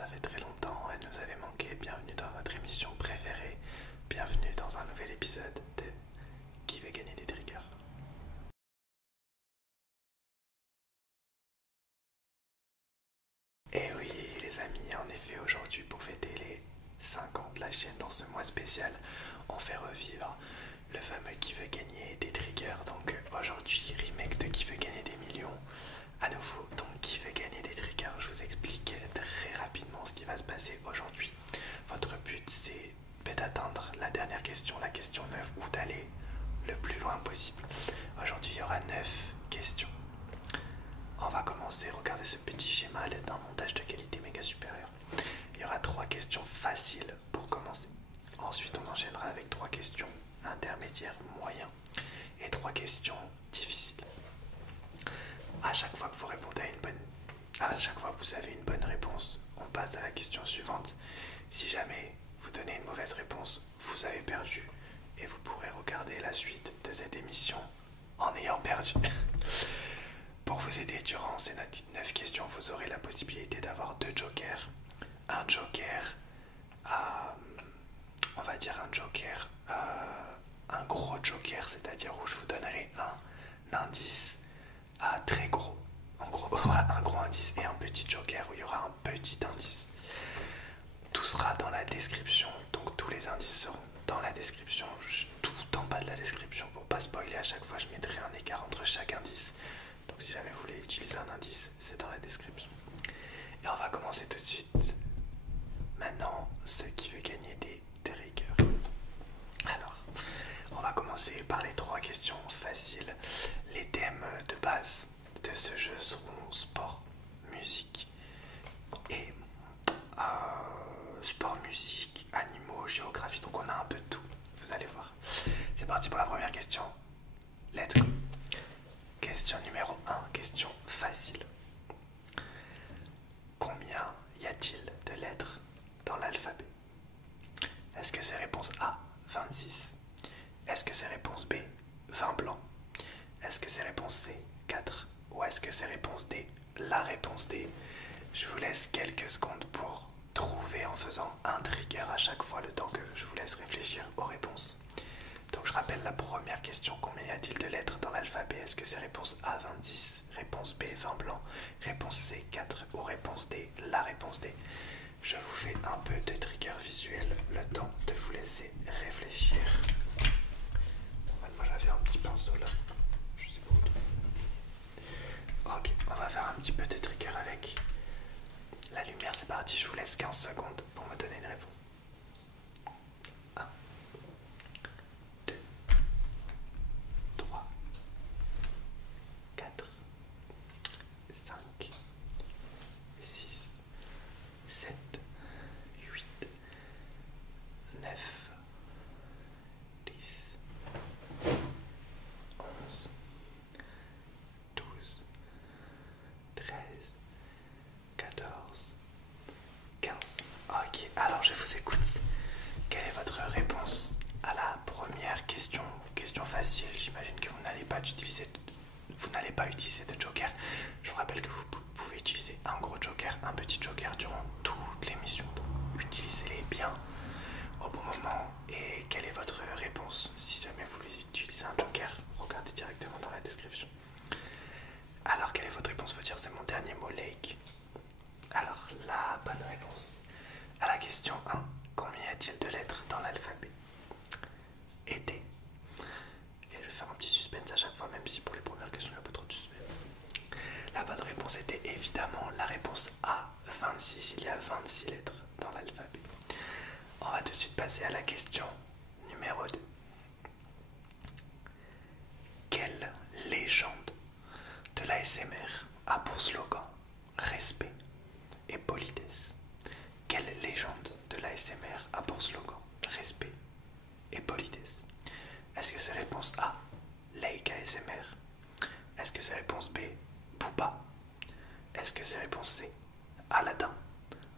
Ça fait très longtemps, elle nous avait manqué. Bienvenue dans votre émission préférée. Bienvenue dans un nouvel épisode de Qui veut gagner des triggers. Et oui les amis, en effet aujourd'hui pour fêter les 5 ans de la chaîne dans ce mois spécial, on fait revivre le fameux Qui veut gagner des triggers. Donc aujourd'hui remake de Qui veut gagner des millions. À nouveau, donc Qui veut gagner des triggers, je vous explique très rapidement ce qui va se passer aujourd'hui. Votre but c'est d'atteindre la dernière question, la question 9, ou d'aller le plus loin possible. Aujourd'hui il y aura 9 questions. On va commencer, regardez ce petit schéma à l'aide d'un montage de qualité méga supérieure. Il y aura 3 questions faciles pour commencer. Ensuite on enchaînera avec 3 questions intermédiaires, moyens, et 3 questions difficiles. À chaque fois que vous répondez à chaque fois que vous avez une bonne réponse, on passe à la question suivante. Si jamais vous donnez une mauvaise réponse, vous avez perdu et vous pourrez regarder la suite de cette émission en ayant perdu. Pour vous aider durant ces 9 questions, vous aurez la possibilité d'avoir 2 jokers. Un joker, on va dire un joker, un gros joker, c'est-à-dire où je vous donnerai un indice très gros, en gros voilà, un gros indice, et un petit joker où il y aura un petit indice. Tout sera dans la description, donc tous les indices seront dans la description, tout en bas de la description. Pour pas spoiler, à chaque fois je mettrai un écart entre chaque indice, donc si jamais vous voulez utiliser un indice, c'est dans la description. Et on va commencer tout de suite. Maintenant, ceux qui veulent gagner des triggers. Alors, on va commencer par les 3 questions faciles. Les thèmes de base de ce jeu seront sport, musique et sport, musique, animaux, géographie. Donc on a un peu de tout, vous allez voir. C'est parti pour la première question. Let's go. Question numéro 1, question facile. Combien y a-t-il de lettres dans l'alphabet? Est-ce que c'est réponse A, 26? Est-ce que c'est réponse B, 20 blancs? Est-ce que c'est réponse C, 4? Ou est-ce que c'est réponse D, la réponse D? Je vous laisse quelques secondes pour trouver en faisant un trigger à chaque fois, le temps que je vous laisse réfléchir aux réponses. Donc je rappelle la première question, combien y a-t-il de lettres dans l'alphabet? Est-ce que c'est réponse A, 26, réponse B, 20 blancs, réponse C, 4 ou réponse D, la réponse D? Je vous fais un peu de trigger visuel, le temps de vous laisser réfléchir. Moi j'avais un petit pinceau là, je sais pas où. Ok, on va faire un petit peu de trigger avec la lumière, c'est parti, je vous laisse 15 secondes pour me donner une réponse. 1, 2, 3, 4, 5, 6, 7, 8, 9, 10, 11, 12, 13, 14, 15. Ok, alors je vous écoute. Quelle est votre réponse à la première question? Question facile, j'imagine que vous n'allez pas utiliser de joker. Je vous rappelle que vous pouvez utiliser un gros joker, un petit joker durant toute l'émission. Donc utilisez-les bien au bon moment. Et quelle est votre réponse? Si jamais vous voulez utiliser un joker, regardez directement dans la description. Alors quelle est votre réponse? Faut dire c'est mon dernier mot, Lake. Alors la bonne réponse à la question 1, combien y a-t-il de lettres dans l'alphabet, était, et je vais faire un petit suspense à chaque fois, même si pour les premières questions il y a pas trop de suspense. La bonne réponse était évidemment la réponse A, 26, il y a 26 lettres dans l'alphabet. On va tout de suite passer à la question numéro 2. Quelle légende de l'ASMR a pour slogan respect et politesse? Quelle légende de l'ASMR a pour slogan respect et politesse? Est-ce que c'est réponse A, Lake ASMR? Est-ce que c'est réponse B, Booba? Est-ce que c'est réponse C, Aladdin?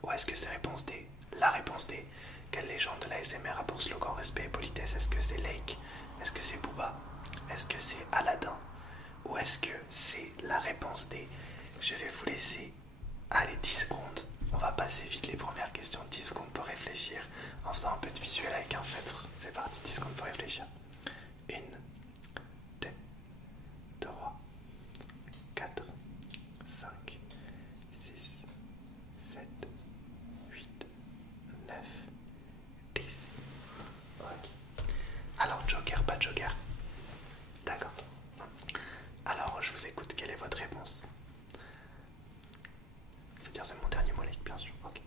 Ou est-ce que c'est réponse D, la réponse D? Quelle légende de l'ASMR a pour slogan respect et politesse? Est-ce que c'est Lake? Est-ce que c'est Booba? Est-ce que c'est Aladdin? Ou est-ce que c'est la réponse D? Je vais vous laisser, allez, 10 secondes On va passer vite les premières questions, 10 secondes pour réfléchir, en faisant un peu de visuel avec un feutre. C'est parti, 10 secondes pour réfléchir. 1, 2, 3, 4, 5, 6, 7, 8, 9, 10. Ok. Alors, joker, pas de joker? D'accord. Alors, je vous écoute, quelle est votre réponse? Je veux dire, c'est mon dernier mot, bien sûr. Ok.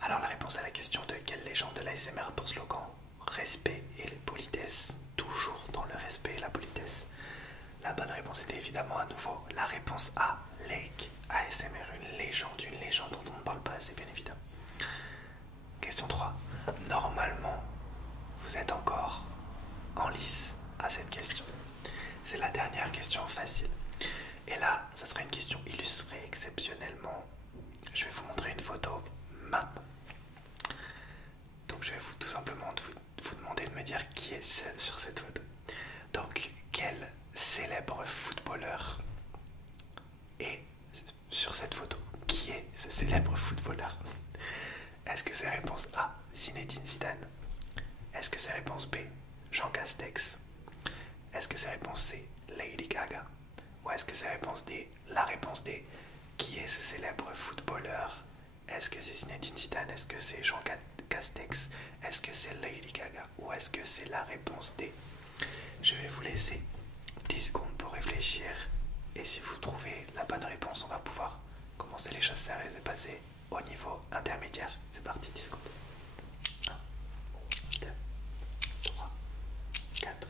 Alors, la réponse à la question de quelle légende de l'ASMR a pour slogan respect et la politesse, toujours dans le respect et la politesse. La bonne réponse était évidemment à nouveau la réponse A, Lake ASMR, une légende dont on ne parle pas assez, bien évidemment. Question 3. Normalement, vous êtes encore en lice à cette question. C'est la dernière question facile. Et là, ça sera une question illustrée exceptionnellement. Je vais vous montrer une photo maintenant. Donc je vais tout simplement vous demander de me dire qui est sur cette photo. Donc quel célèbre footballeur est sur cette photo? Qui est ce célèbre footballeur? Est-ce que c'est réponse A, Zinedine Zidane? Est-ce que c'est réponse B, Jean Castex? Est-ce que c'est réponse C, Lady Gaga? Ou est-ce que c'est réponse D, la réponse D, qui est ce célèbre footballeur? Est-ce que c'est Zinedine Zidane? Est-ce que c'est Jean Castex? Est-ce que c'est Lady Gaga? Ou est-ce que c'est la réponse D? Je vais vous laisser 10 secondes pour réfléchir. Et si vous trouvez la bonne réponse, on va pouvoir commencer les choses sérieuses et passer au niveau intermédiaire. C'est parti, 10 secondes. 1, 2, 3, 4,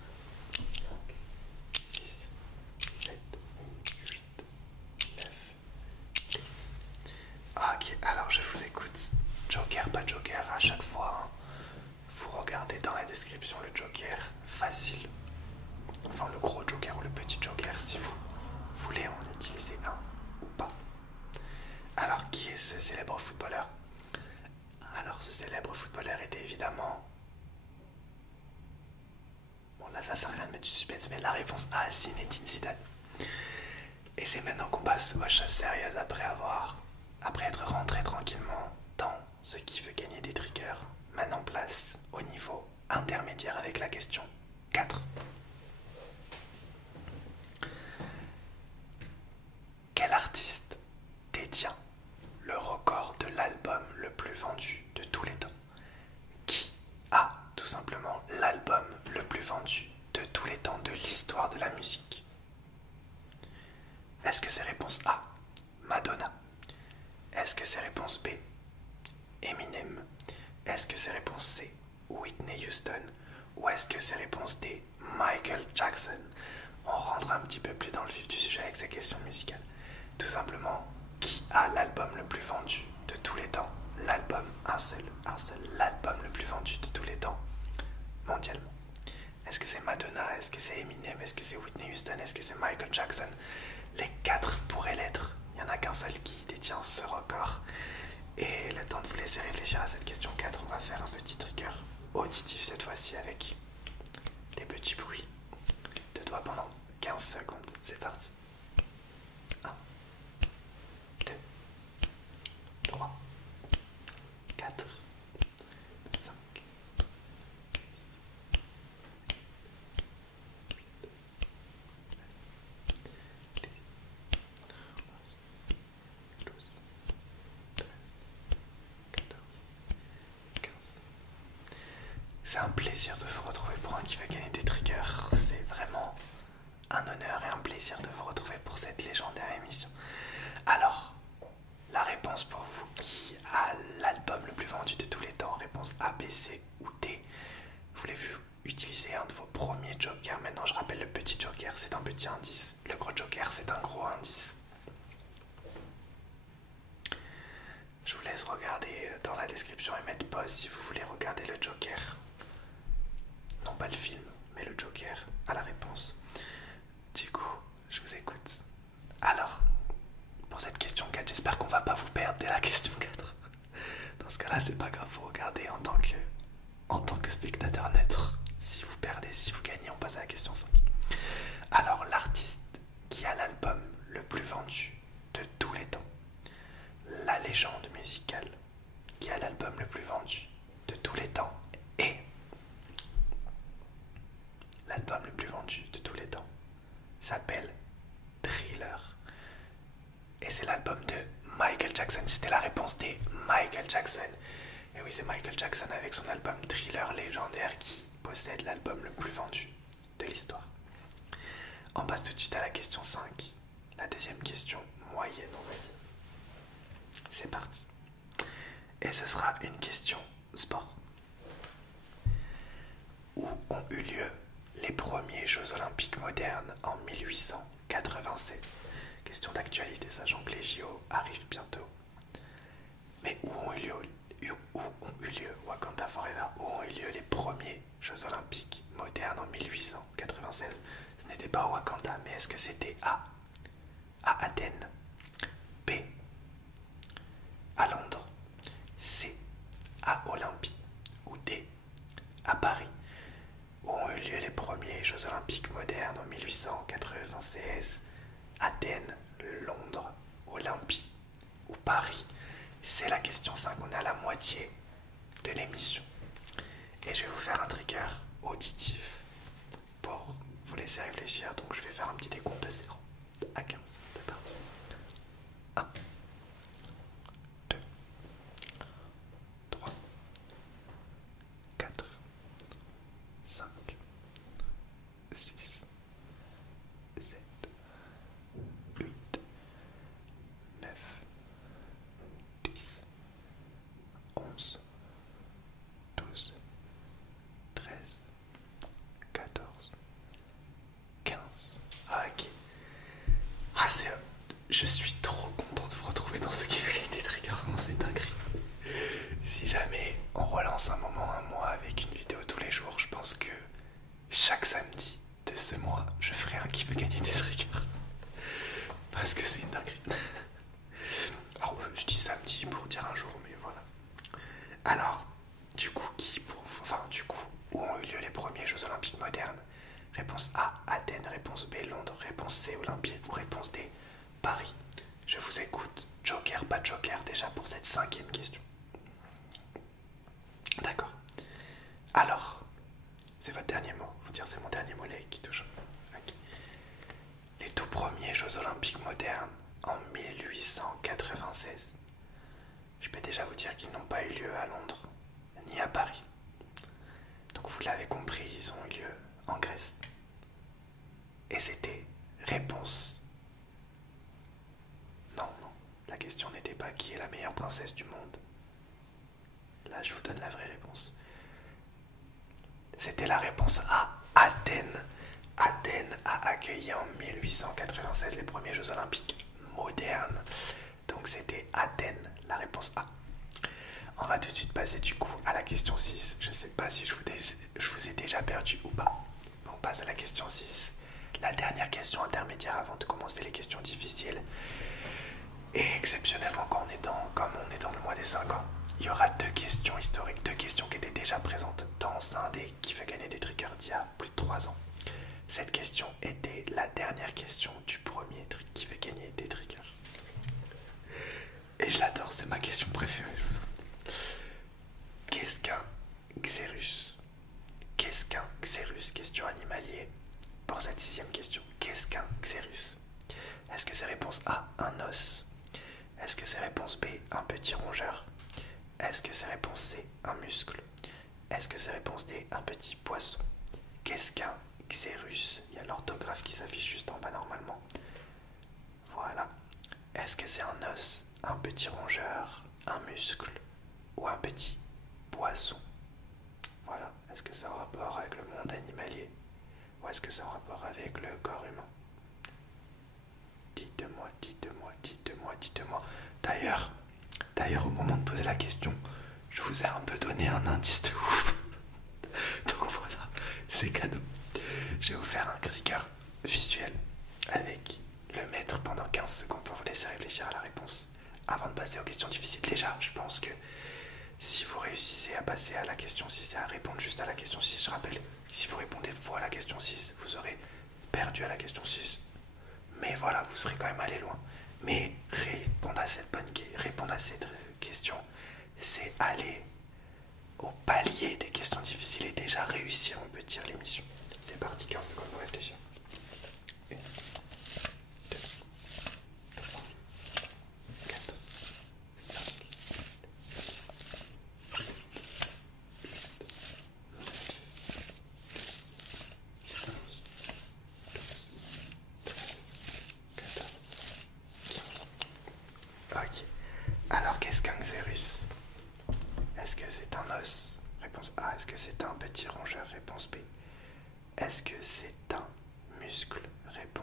5, 6, 7, 8, 9, 10. Ok, alors je vous écoute. Joker, pas joker, à chaque fois, hein, vous regardez dans la description le joker facile. Enfin, le gros joker ou le petit joker, si vous voulez en utiliser un ou pas. Alors, qui est ce célèbre footballeur? Alors, ce célèbre footballeur était évidemment... Bon, là, ça sert à rien de mettre du suspense, mais la réponse A, Zinedine Zidane. Et c'est maintenant qu'on passe aux choses sérieuses après être rentré tranquillement dans ce qui veut gagner des triggers. Maintenant, place au niveau intermédiaire avec la question 4. Quel artiste détient le record de l'album le plus vendu de tous les temps? Qui a tout simplement l'album le plus vendu de tous les temps de l'histoire de la musique? Est-ce que c'est réponse A, Madonna? Est-ce que c'est réponse B, Eminem? Est-ce que c'est réponse C, Whitney Houston? Ou est-ce que c'est réponse D, Michael Jackson? On rentre un petit peu plus dans le vif du sujet avec ces questions musicales. Tout simplement, qui a l'album le plus vendu de tous les temps? L'album, un seul, l'album le plus vendu de tous les temps, mondialement. Est-ce que c'est Madonna? Est-ce que c'est Eminem? Est-ce que c'est Whitney Houston? Est-ce que c'est Michael Jackson? Les 4 pourraient l'être. Il n'y en a qu'un seul qui détient ce record. Et le temps de vous laisser réfléchir à cette question 4, on va faire un petit trigger auditif cette fois-ci avec des petits bruits de doigts pendant 15 secondes. C'est parti. 1, 2, 3, 4, 5, 10, 11, 12, 13, 14, 15. C'est un plaisir de vous retrouver pour un qui va gagner des triggers. C'est vraiment un honneur et un plaisir de vous retrouver pour cette légendaire émission. Alors, la réponse pour vous, qui a l'album le plus vendu de tous les temps? Réponse A, B, C ou D. Voulez-vous utiliser un de vos premiers jokers? Maintenant, je rappelle, le petit joker, c'est un petit indice. Le gros joker, c'est un gros indice. Je vous laisse regarder dans la description et mettre pause si vous voulez regarder le joker. Non pas le film, mais le joker à la réponse. Du coup, je vous écoute. Alors, pour cette question 4, j'espère qu'on va pas vous perdre dès la question 4. Dans ce cas-là, c'est pas grave, vous regardez en tant que spectateur neutre. Si vous perdez, si vous gagnez, on passe à la question 5. Alors, l'artiste qui a l'album le plus vendu de tous les temps, la légende musicale s'appelle Thriller. Et c'est l'album de Michael Jackson. C'était la réponse des Michael Jackson. Et oui, c'est Michael Jackson avec son album Thriller légendaire qui possède l'album le plus vendu de l'histoire. On passe tout de suite à la question 5. La deuxième question moyenne, on va dire. C'est parti. Et ce sera une question sport. Où ont eu lieu les premiers Jeux Olympiques modernes en 1896? Question d'actualité, sachant que les JO arrivent bientôt. Mais où ont eu lieu Wakanda Forever, où ont eu lieu les premiers Jeux Olympiques modernes en 1896? Ce n'était pas au Wakanda, mais est-ce que c'était A à Athènes, B à Londres, C à Olympie ou D à Paris? Où ont eu lieu les premiers Jeux Olympiques modernes en 1896? Athènes, Londres, Olympie ou Paris? C'est la question 5, on est à la moitié de l'émission. Et je vais vous faire un trigger auditif pour vous laisser réfléchir. Donc je vais faire un petit décompte de 0 à 15. C'est parti. 1, 2, 3, 4, 5, 6, 7, 8, 9, 10, 11, 12, 13, 14, 15. Ah, ok. Ah, je suis trop content de vous retrouver dans ce qui est des triggers. C'est dinguerie. Si jamais on relance un moment, un mois avec une vidéo tous les jours, je pense que chaque samedi de ce mois, je ferai un qui veut gagner des triggers. Parce que c'est une dinguerie. Alors, je dis samedi pour dire un jour, mais voilà. Alors, du coup, où ont eu lieu les premiers Jeux Olympiques modernes? Réponse A, Athènes. Réponse B, Londres. Réponse C, Olympie. Ou réponse D, Paris. Je vous écoute. Joker, pas joker, déjà pour cette 5e question. D'accord. Alors, c'est votre dernier mot. Faut dire c'est mon dernier mot, les qui touche. Okay. Les tout premiers Jeux Olympiques modernes en 1896. Je peux déjà vous dire qu'ils n'ont pas eu lieu à Londres, ni à Paris. Donc vous l'avez compris, ils ont eu lieu en Grèce. Et c'était réponse. Non, la question n'était pas qui est la meilleure princesse du monde. Là, je vous donne la vraie réponse. C'était la réponse A, Athènes. Athènes a accueilli en 1896 les premiers Jeux Olympiques modernes. Donc c'était Athènes, la réponse A. On va tout de suite passer du coup à la question 6. Je ne sais pas si je vous ai déjà perdu ou pas. On passe à la question 6. La dernière question intermédiaire avant de commencer les questions difficiles. Et exceptionnellement, comme on est dans le mois des 5 ans, il y aura 2 questions historiques, 2 questions qui étaient déjà présentes dans un des qui veut gagner des triggers d'il y a plus de 3 ans. Cette question était la dernière question du premier qui veut gagner des triggers. Et je l'adore, c'est ma question préférée. Qu'est-ce qu'un Xérus? Qu'est-ce qu'un Xérus? Question animalier pour cette 6e question. Qu'est-ce qu'un Xérus? Est-ce que c'est réponse A, un os? Est-ce que c'est réponse B, un petit rongeur? Est-ce que c'est réponse C, un muscle? Est-ce que c'est réponse D, un petit poisson? Qu'est-ce qu'un Xérus? Il y a l'orthographe qui s'affiche juste en bas normalement. Voilà. Est-ce que c'est un os, un petit rongeur, un muscle ou un petit poisson? Voilà. Est-ce que ça a un rapport avec le monde animalier ou est-ce que ça a un rapport avec le corps humain? Dites-moi, dites-moi, dites-moi, dites-moi. D'ailleurs, au moment de poser la question, je vous ai un peu donné un indice de ouf. Donc voilà, c'est cadeau. Je vais vous faire un trigger visuel avec le maître pendant 15 secondes pour vous laisser réfléchir à la réponse. Avant de passer aux questions difficiles, déjà, je pense que si vous réussissez à passer à la question 6 et à répondre juste à la question 6, je rappelle, si vous répondez faux à la question 6, vous aurez perdu à la question 6. Mais voilà, vous serez quand même allé loin. Mais répondre à cette question, c'est aller au palier des questions difficiles et déjà réussir, on peut dire, l'émission. C'est parti, 15 secondes pour réfléchir. 1,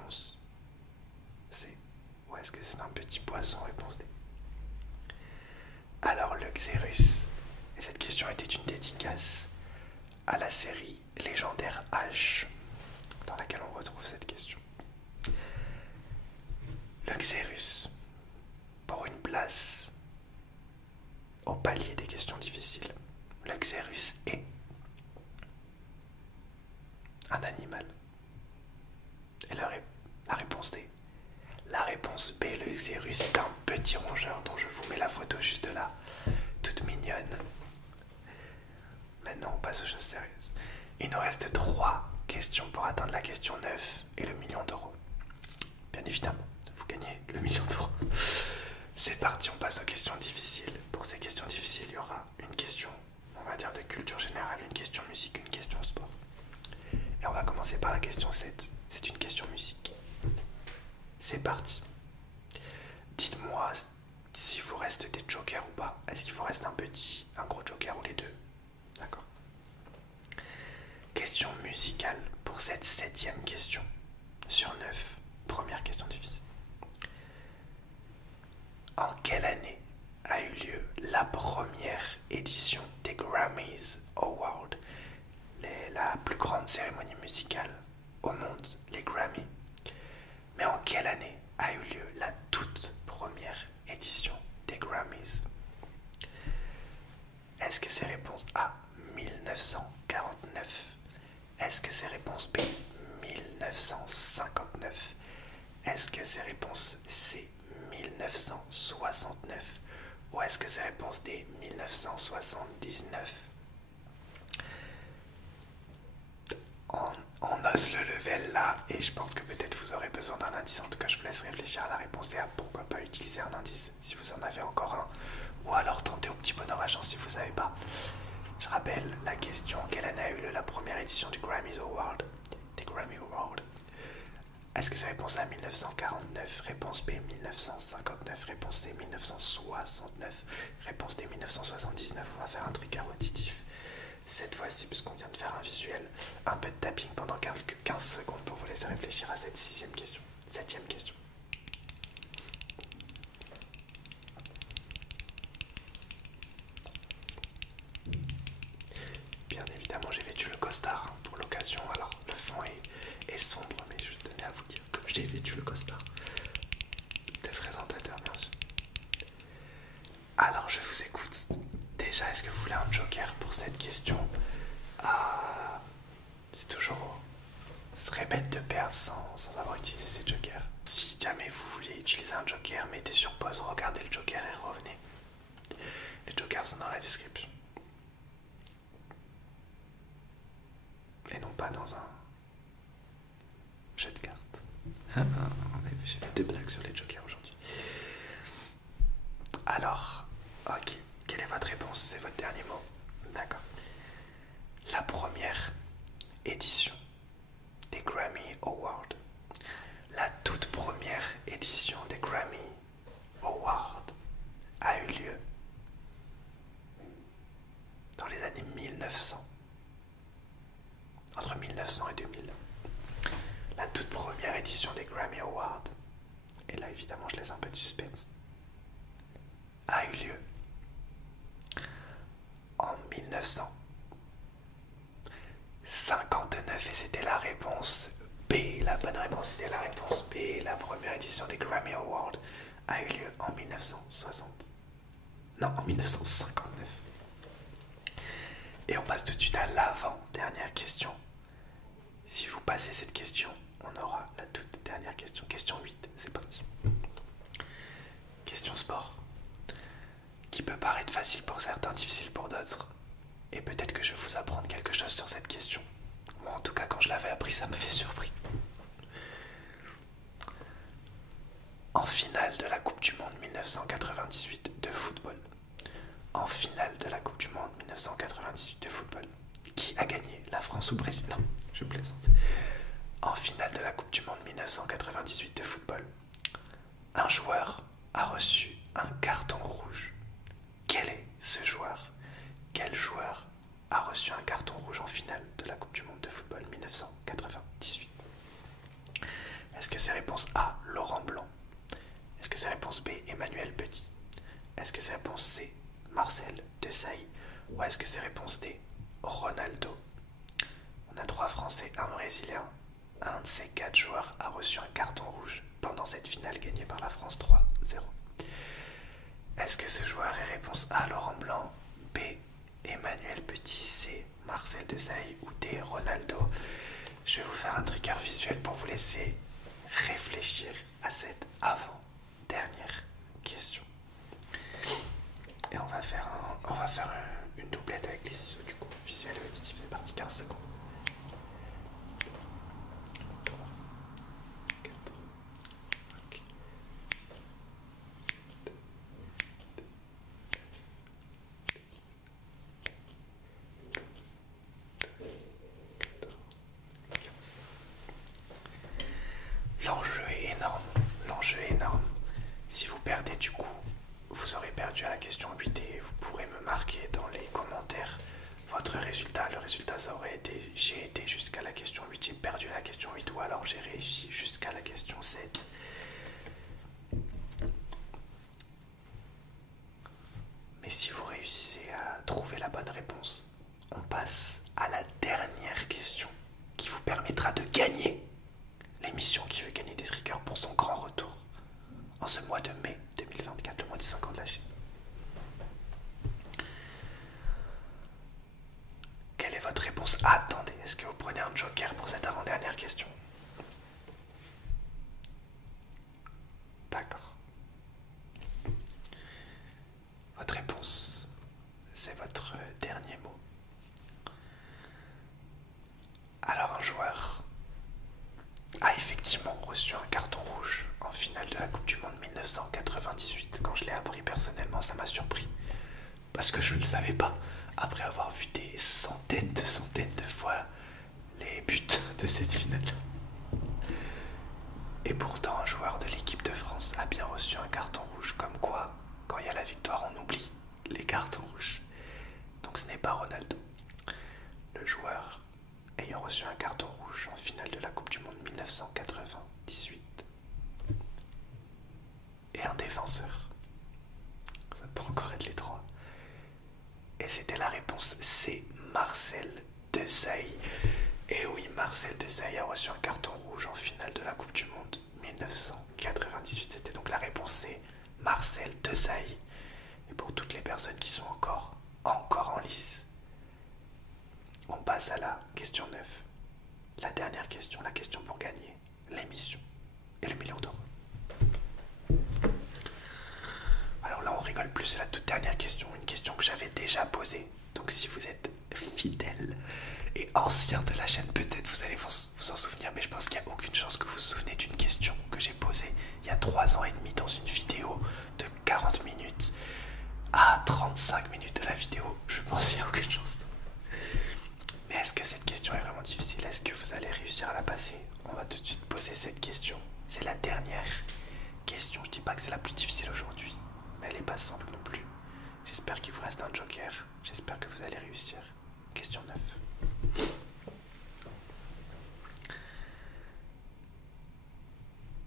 réponse C? Ou est-ce que c'est un petit poisson? Réponse D. Alors le Xérus, et cette question était une dédicace à la série légendaire H, dans laquelle on retrouve cette question. Le Xérus, pour une place au palier des questions difficiles, le Xérus est un animal. Et la réponse D. La réponse B, le Xérus est un petit rongeur dont je vous mets la photo juste là, toute mignonne. Maintenant on passe aux choses sérieuses. Il nous reste 3 questions pour atteindre la question 9 et le million d'euros. Bien évidemment, vous gagnez le million d'euros. C'est parti, on passe aux questions difficiles. Pour ces questions difficiles, il y aura une question, on va dire, de culture générale, une question musique, une question sport. Et on va commencer par la question 7. C'est une question musique. C'est parti. Dites-moi s'il vous reste des jokers ou pas. Est-ce qu'il vous reste un petit, un gros joker ou les deux? D'accord. Question musicale pour cette 7e question sur 9. Première question difficile. En quelle année a eu lieu la première édition des Grammys Awards, la plus grande cérémonie musicale au monde, les Grammys? Mais en quelle année a eu lieu la toute première édition des Grammys? Est-ce que c'est réponse A, 1949? Est-ce que c'est réponse B, 1959? Est-ce que c'est réponse C, 1969? Ou est-ce que c'est réponse D, 1979? On ose le level là, et je pense que peut-être vous aurez besoin d'un indice. En tout cas, je vous laisse réfléchir à la réponse et à pourquoi pas utiliser un indice si vous en avez encore un, ou alors tenter au petit bonheur la chance si vous savez pas. Je rappelle la question: quelle année a eu lieu la première édition du Grammy Award, des Grammy Awards? Est-ce que c'est réponse A, 1949, réponse B, 1959, réponse C, 1969, réponse D, 1979? On va faire un trigger auditif cette fois-ci, puisqu'on vient de faire un visuel, un peu de tapping pendant 15 secondes pour vous laisser réfléchir à cette 6e question, 7e question. Bien évidemment, j'ai vêtu le costard pour l'occasion. Alors, le fond est sombre, mais je tenais à vous dire que j'ai vêtu le costard de présentateur, bien sûr. Alors, je vous écoute. Déjà, est-ce que vous voulez un joker pour cette question? C'est toujours... Ce serait bête de perdre sans avoir utilisé ces jokers. Si jamais vous vouliez utiliser un joker, mettez sur pause, regardez le joker et revenez. Les jokers sont dans la description. Et non pas dans un jeu de cartes. J'ai fait 2 blagues sur les jokers aujourd'hui. Alors, ok. Quelle est votre réponse? C'est votre dernier mot? D'accord. La première édition des Grammy Awards, la toute première édition des Grammy Awards a eu lieu dans les années 1900, entre 1900 et 2000. La toute première édition des Grammy Awards, et là évidemment je laisse un peu de suspense, a eu lieu en 1959 et c'était la réponse B. La bonne réponse c'était la réponse B. La première édition des Grammy Awards a eu lieu en 1960. Non, en 1959. Et on passe tout de suite à l'avant-dernière question. Si vous passez cette question, on aura la toute dernière question. Question 8, c'est parti. Question sport. Qui peut paraître facile pour certains, difficile pour d'autres. Et peut-être que je vais vous apprendre quelque chose sur cette question. Moi, en tout cas, quand je l'avais appris, ça m'avait surpris. En finale de la Coupe du Monde 1998 de football. En finale de la Coupe du Monde 1998 de football. Qui a gagné? La France ou Brésil? Non, je plaisante. En finale de la Coupe du Monde 1998 de football. Un joueur a reçu un carton rouge. Quel est ce joueur? Quel joueur a reçu un carton rouge en finale de la Coupe du Monde de football 1998? Est-ce que c'est réponse A, Laurent Blanc? Est-ce que c'est réponse B, Emmanuel Petit? Est-ce que c'est réponse C, Marcel Desailly? Ou est-ce que c'est réponse D, Ronaldo? On a 3 Français, un Brésilien. Un de ces 4 joueurs a reçu un carton rouge pendant cette finale gagnée par la France 3-0. Est-ce que ce joueur est réponse A, Laurent Blanc, B, Emmanuel Petit, C, Marcel Desailly ou D, Ronaldo? Je vais vous faire un trigger visuel pour vous laisser réfléchir à cette avant-dernière question. Et on va faire une doublette avec les ciseaux du coup. Visuel et auditif, c'est parti, 15 secondes. 3, 4, 5, 15. L'enjeu est énorme, l'enjeu est énorme. Si vous perdez du coup, vous aurez perdu à la question 8 et vous pourrez me marquer dans les commentaires votre résultat. Le résultat ça aurait été j'ai été jusqu'à la question 8, j'ai perdu à la question 8 ou alors j'ai réussi jusqu'à la question 7. Mais si vous réussissez à trouver la bonne réponse, on passe à la dernière question qui vous permettra de gagner l'émission Qui veut gagner des triggers pour son grand retour en ce mois de mai 2024, le mois des 5 ans de la chaîne. Quelle est votre réponse? Attendez, est-ce que vous prenez un joker pour cette avant-dernière question? D'accord. Votre réponse, c'est votre dernier mot. Alors un joueur a effectivement reçu un carton rouge en finale de la Coupe du Monde 1998. Quand je l'ai appris personnellement, ça m'a surpris. Parce que je ne le savais pas. Après avoir vu des centaines de fois les buts de cette finale. Et pourtant, un joueur de l'équipe de France a bien reçu un carton rouge. Comme quoi, quand il y a la victoire, on oublie les cartons rouges. Donc ce n'est pas Ronaldo. Le joueur ayant reçu un carton rouge en finale de la Coupe du Monde 1998. Et un défenseur. Ça peut encore être les 3. Et c'était la réponse C, Marcel Desailly. Et oui, Marcel Desailly a reçu un carton rouge en finale de la Coupe du Monde 1998. C'était donc la réponse C, Marcel Desailly. Et pour toutes les personnes qui sont encore en lice, on passe à la question 9. La dernière question, la question pour gagner l'émission et le million d'euros. Alors là on rigole plus, c'est la toute dernière question, une question que j'avais déjà posée. Donc si vous êtes fidèle et ancien de la chaîne, peut-être vous allez vous en souvenir, mais je pense qu'il n'y a aucune chance que vous vous souvenez d'une question que j'ai posée il y a 3 ans et demi dans une vidéo de 40 minutes à 35 minutes de la vidéo. Je pense qu'il n'y a aucune chance. Mais est-ce que cette question est vraiment difficile? Est-ce que vous allez réussir à la passer? On va tout de suite poser cette question. C'est la dernière question. Je dis pas que c'est la plus difficile aujourd'hui, mais elle n'est pas simple non plus. J'espère qu'il vous reste un joker. J'espère que vous allez réussir. Question 9.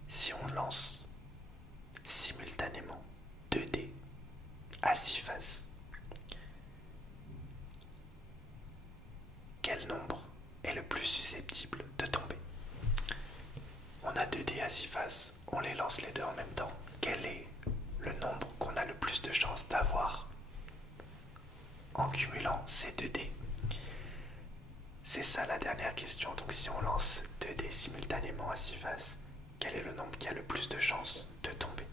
Si on lance simultanément 2 dés à 6 faces, quel nombre est le plus susceptible de tomber? On a 2 dés à 6 faces, on les lance les deux en même temps. Quel est le nombre qu'on a le plus de chances d'avoir en cumulant ces 2 dés? C'est ça la dernière question. Donc si on lance 2 dés simultanément à 6 faces, quel est le nombre qui a le plus de chances de tomber?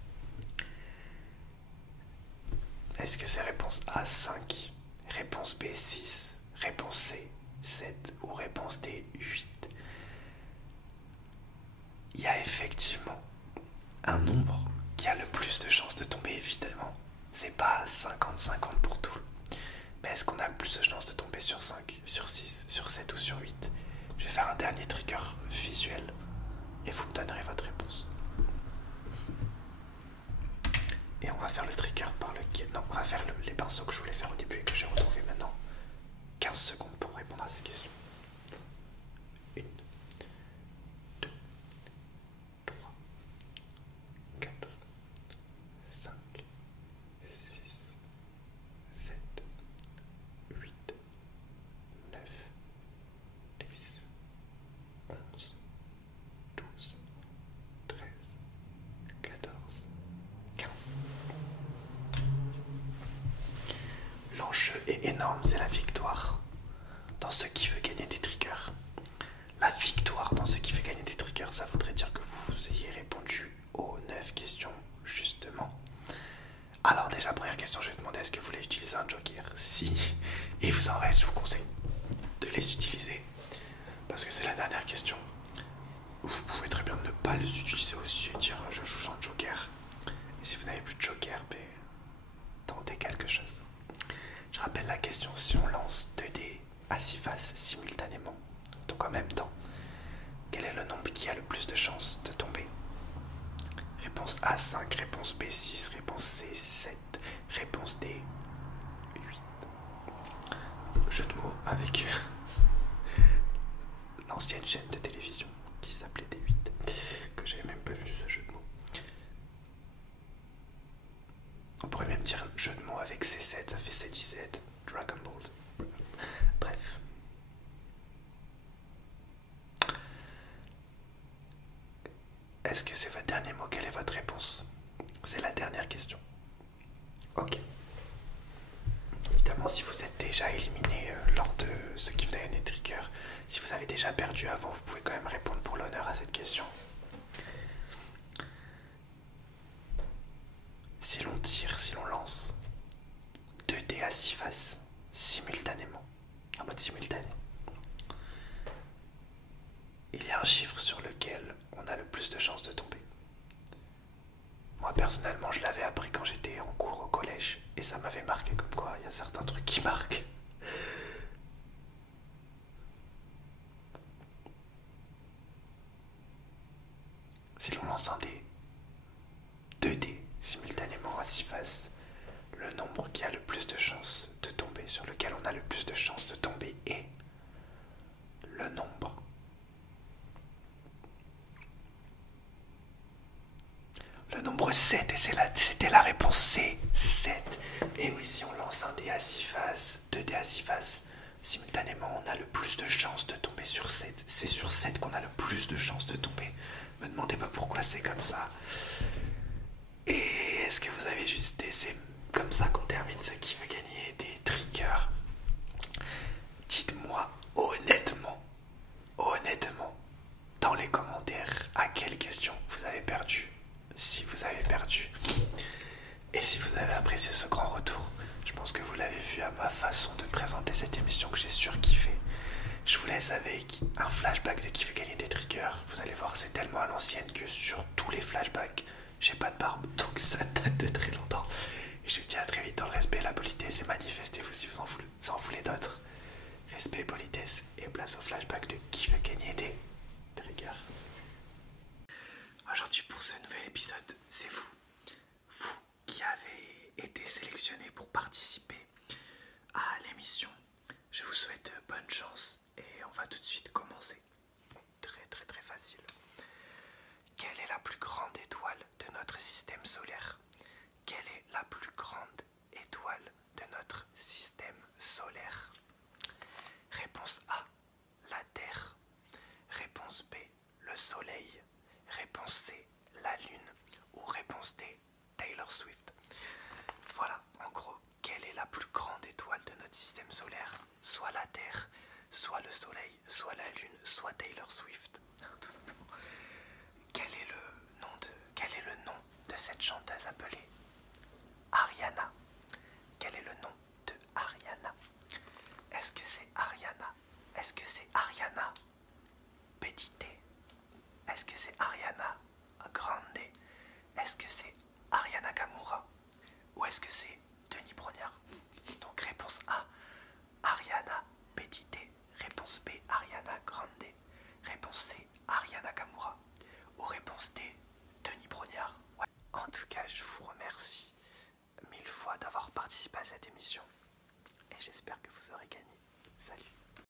Est-ce que c'est réponse A 5, réponse B 6, réponse C 7 ou réponse D 8? Il y a effectivement un nombre qui a le plus de chances de tomber, évidemment. C'est pas 50-50 pour tout. Mais est-ce qu'on a le plus de chances de tomber sur 5, sur 6, sur 7 ou sur 8? Je vais faire un dernier trigger visuel et vous me donnerez votre réponse. Et on va faire le trigger par lequel... Non, on va faire les pinceaux que je voulais faire au début et que j'ai retrouvé maintenant. 15 secondes pour répondre à cette question. 1, 2, énorme, c'est la victoire dans ce qui veut gagner des triggers. La victoire dans ce qui fait gagner des triggers, ça voudrait dire que vous ayez répondu aux 9 questions justement. Alors déjà, première question, je vais demander est-ce que vous voulez utiliser un joker? Si il vous en reste, je vous conseille de les utiliser parce que c'est la dernière question. Vous pouvez très bien ne pas les utiliser aussi et dire je joue sans joker. Et si vous n'avez plus de joker, ben, tentez quelque chose. Je rappelle la question, si on lance 2 dés à 6 faces simultanément, donc en même temps, quel est le nombre qui a le plus de chances de tomber? Réponse A 5, réponse B 6, réponse C 7, réponse D 8. Jeu de mots avec l'ancienne chaîne de télévision qui s'appelait D8, que j'avais même pas vu ce jeu de mots. On pourrait même dire jeu de mots avec C7, ça fait C17, Dragon Ball. Bref. Est-ce que c'est votre dernier mot? Quelle est votre réponse? C'est la dernière question. Ok. Évidemment, si vous êtes déjà éliminé lors de ce qui vous donne des triggers, si vous avez déjà perdu avant, vous pouvez quand même répondre pour l'honneur à cette question. Si l'on tire, si l'on lance 2 dés à 6 faces simultanément, en mode simultané, il y a un chiffre sur lequel on a le plus de chances de tomber. Moi personnellement, je l'avais appris quand j'étais en cours au collège et ça m'avait marqué comme quoi il y a certains trucs qui marquent. Si l'on lance un dé, 2 dés simultanément à 6 faces, le nombre qui a le plus de chances de tomber, sur lequel on a le plus de chances de tomber est le nombre. Le nombre 7, et c'était la réponse C, 7. Et oui, si on lance un dé à 6 faces, 2 dés à 6 faces, simultanément, on a le plus de chances de tomber sur 7. C'est sur 7 qu'on a le plus de chances de tomber. Me demandez pas pourquoi c'est comme ça. Et est-ce que vous avez juste des... C'est comme ça qu'on termine ce qui veut gagner des triggers. Dites-moi honnêtement, dans les commentaires, à quelle question vous avez perdu. Si vous avez perdu. Et si vous avez apprécié ce grand retour, je pense que vous l'avez vu à ma façon de présenter cette émission que j'ai surkiffé. Je vous laisse avec un flashback de qui fait gagner des triggers. Vous allez voir, c'est tellement à l'ancienne que sur tous les flashbacks, j'ai pas de barbe, donc ça date de très longtemps. Et je vous dis à très vite dans le respect et la politesse, et manifestez-vous si vous en voulez d'autres. Respect, politesse, et place au flashback de qui fait gagner des triggers. Aujourd'hui, pour ce nouvel épisode, c'est vous qui avez été sélectionné pour participer à l'émission. Je vous souhaite bonne chance et on va tout de suite commencer. Très facile. Quelle est la plus grande étoile de notre système solaire? Quelle est la plus grande étoile de notre système solaire? Réponse A, la Terre. Réponse B, le Soleil. Réponse C, la Lune. Ou réponse D, Taylor Swift. Voilà, en gros, quelle est la plus grande étoile de notre système solaire? Soit la Terre, soit le Soleil, soit la Lune, soit Taylor Swift. Tout simplement. Quel est le nom de cette chanteuse appelée Ariana? Quel est le nom de Ariana? Est-ce que c'est Ariana? Est-ce que c'est Ariana Petite? Est-ce que c'est Ariana Grande? Est-ce que c'est Ariana Kamura? Ou est-ce que c'est